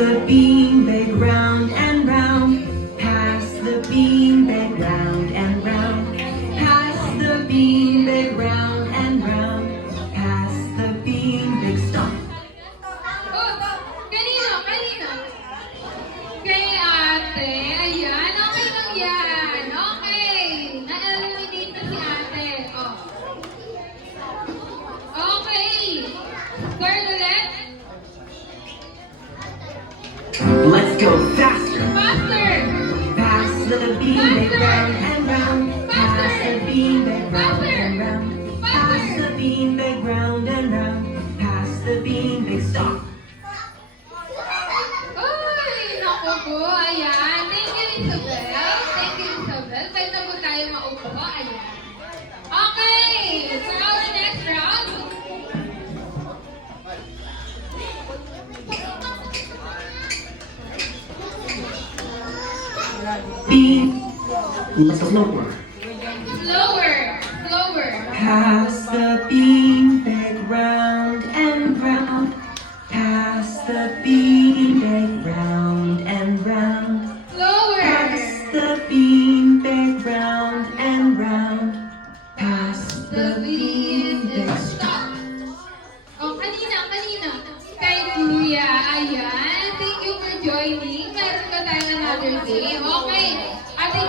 the beanbag round and round. Pass the beanbag round and round. Pass the beanbag round and round. Pass the beanbag. Stop. Oh, kanino? Kay ate. Ayan, okay lang yan. Okay. Na-eliminate na si ate. Oh. Okay. Girl ulit. Let's go faster. Faster. Pass the beanbag round and round. Pass the beanbag round and round. Pass the beanbag round and round. Pass the beanbag. Stop. Ay, naku po. Ayan. Thank you, Isabel. Thank you, Isabel. Pwede na po tayo maupo. Ayan. Okay. For our next round. Bean. Let's slower. Slower. Slower. Pass the beanbag round and round. Pass the beanbag round and round. Slower. Pass the beanbag round and round. Pass the beanbag. Stop. Oh, kanina. Kay Kuya. Ayan. Thank you for joining. Meron pa tayo another game. Okay. Ate